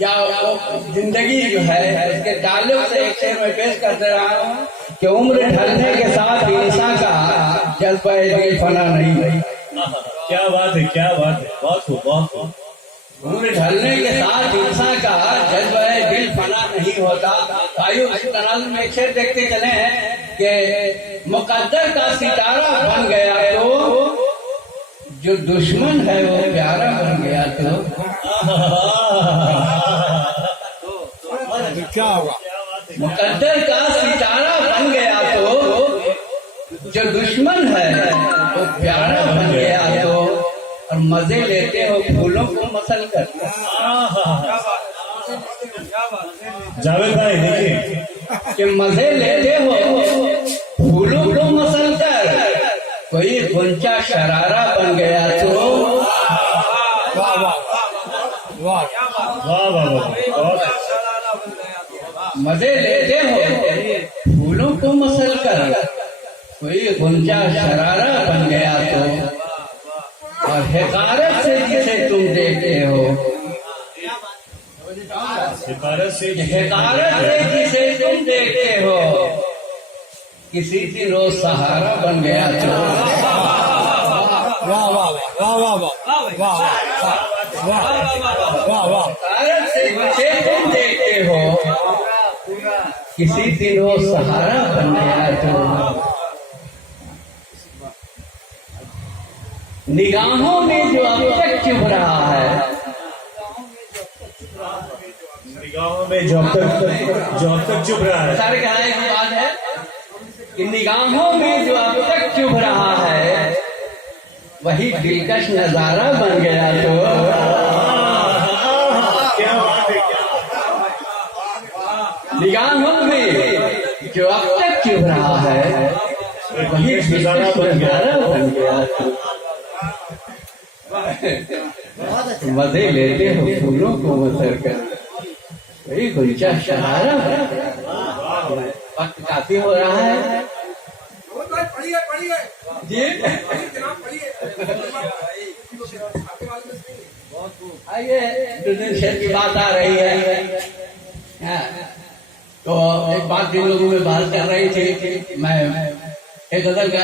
या जिंदगी जो है इसके ताल्लुक से एक शेर में पेश करते रहा हूँ कि उम्र ढलने के साथ इंसान का जज्बा दिल फना नहीं रही। क्या बात है, क्या बात है, बहुत खूब, बहुत खूब। उम्र ढलने के साथ इंसान का जज्बा दिल फना नहीं होता। आयु इस तनाजुर में एक शेर देखते चले हैं कि मुकद्दर का सितारा बन गया तो जो दुश्मन है वो प्यारा बन गया तो क्या होगा। मुकद्दर का सितारा बन गया तो जो दुश्मन है वो प्यारा बन गया तो और मजे लेते हो फूलों को मसल कर। जावेद भाई देखिए कि मजे लेते हो फूलों को मसल कर कोई गुंचा शरारा बन गया तो वाह वाह वाह वाह वाह वाह, मजे लेते हो फूलों को मसल कर कोई गुंजा शरारा बन गया तो और हिकारत से जिसे तुम देखते हो सिफारत से हिकारत से जिसे तुम देखते हो किसी दिन रोज सहारा बन गया तो वाह वाह वाह वाह वाह वाह वाह वाह वाह। हिकारत से जिसे तुम देखते हो किसी दिन वो सहारा बन गया तो निगाहों में जो अब तक चुभ रहा है निगाहों में जो अब तक चुप रहा है। सारे कहना एक बात है कि निगाहों में जो अब तक चुभ रहा है वही दिलकश नजारा बन गया तो क्या बात है, क्या निगाहों में जो अब तक चुभ रहा है वही दिलकश नजारा बन गया तो मजे लेते हो फूलों को मसर कर वही गुंजा शरारा वक्त काफी हो रहा है जी। आइए शेर की बात आ रही है। तो एक बात जिन लोगों में बात कर रही थी मैं एक गजल का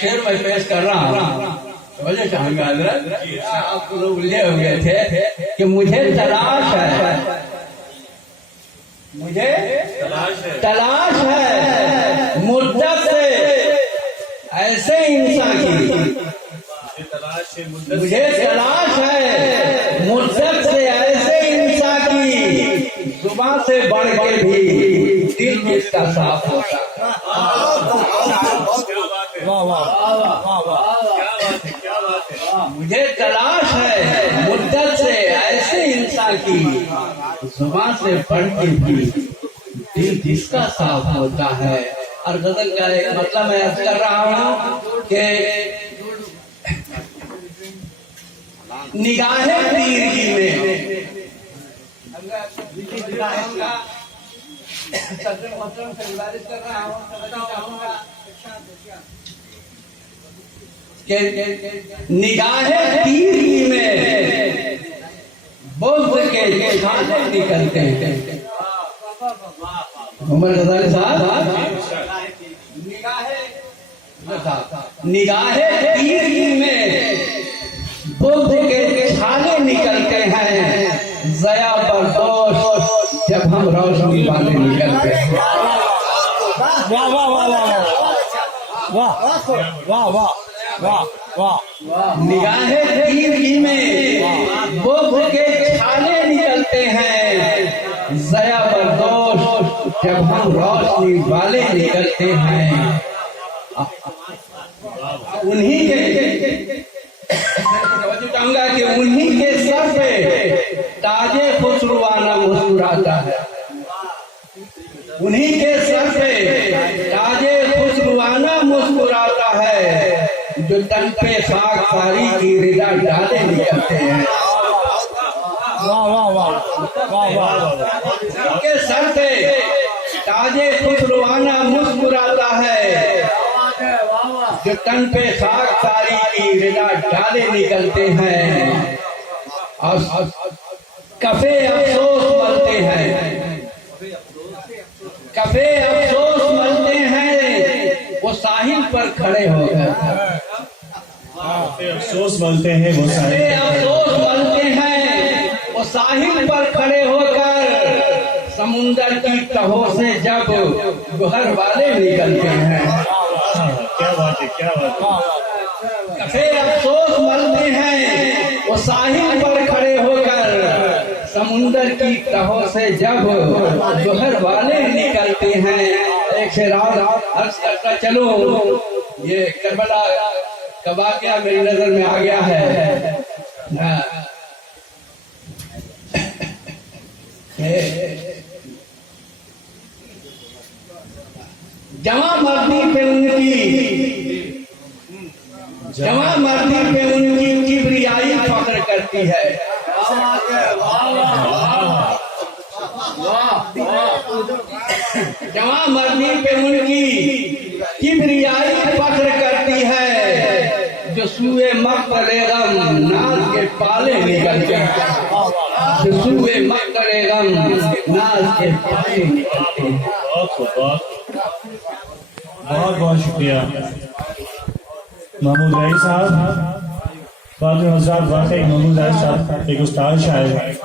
शेर में पेश कर रहा हूँ वजह चाहूंगा आप लोग उलझे हुए थे कि मुझे तलाश है मुझे तलाश है मुद्दत से ऐसे इंसान की मुझे तलाश है मुद्दत से ऐसे इंसान की जुबान से बढ़ के भी दिल जिसका साफ होता वाह वाह वाह मुझे तलाश है मुद्दत से ऐसे इंसान की जुबान से बढ़ के भी दिल जिसका साफ होता है। और गजल का एक मतलब मैं अर्ज कर रहा हूँ कि निगाहे तीरगी में कर रहा हूँ निगाहे तीरगी में बोझ के छाले निकलते हैं। उमर गजाली साहब निगाहे तीरगी में बोझ के छाले निकलते हैं जया बर्दोश जब हम रोशनी वाले निकलते हैं। वाह वाह वाह वाह वाह वाह वाह वाह। निगाहे तीरगी में बोझ के छाले निकलते हैं जया बर्दोश जब हम रोशनी वाले निकलते हैं। उन्हीं के कहूंगा कि उन्हीं के सर पे ताजे खुसरुआना मुस्कुराता है। उन्हीं के सर पे ताजे खुसरुआना मुस्कुराता है जो तन पे साग सारी की रिदा डाले निकलते हैं। वाह वाह वाह वाह वाह। के सर पे ताजे खुसरुआना मुस्कुराता है जो तन पे साग सारी की रिदा डाले निकलते हैं। और कफे अफसोस कफे अफसोस मलते हैं वो साहिल पर खड़े होकर, अफसोस बोलते हैं वो कफे सारे अफसोस मलते हैं वो साहिल पर खड़े होकर, समुंदर की तहों से जब गुहर वाले निकलते हैं। क्या बात है, क्या बात है। कफे अफसोस मलते हैं वो साहिल पर खड़े होकर, समुंदर की तहों से जब गुहर वाले निकलते हैं। एक शेर अर्ज करता चलो, ये करबला का वाकया मेरी नजर में आ गया है। जवां मर्दी पे उनकी किबरियाई फख्र करती है। जवां मर्दी पे उनकी किबरियाई फख्र करती है, जो सूए मकबरे गम नाज के पाले निकलते हैं, जो सूए मकबरे गम नाज के पाले निकलते हैं। बहुत बहुत शुक्रिया महमूद रईस साहब। खातून हज़रात, वाकई महमूद रईस साहब एक उस्ताद शायर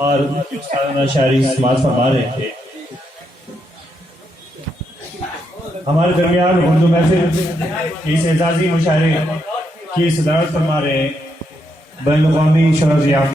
और उस्तादाना शायरी समाज फरमा रहे थे। हमारे दरमियान उर्दू महफिल इस एजाजी मुशायरे की सदारत फरमा रहे हैं बैनुल-अक़वामी शरफ़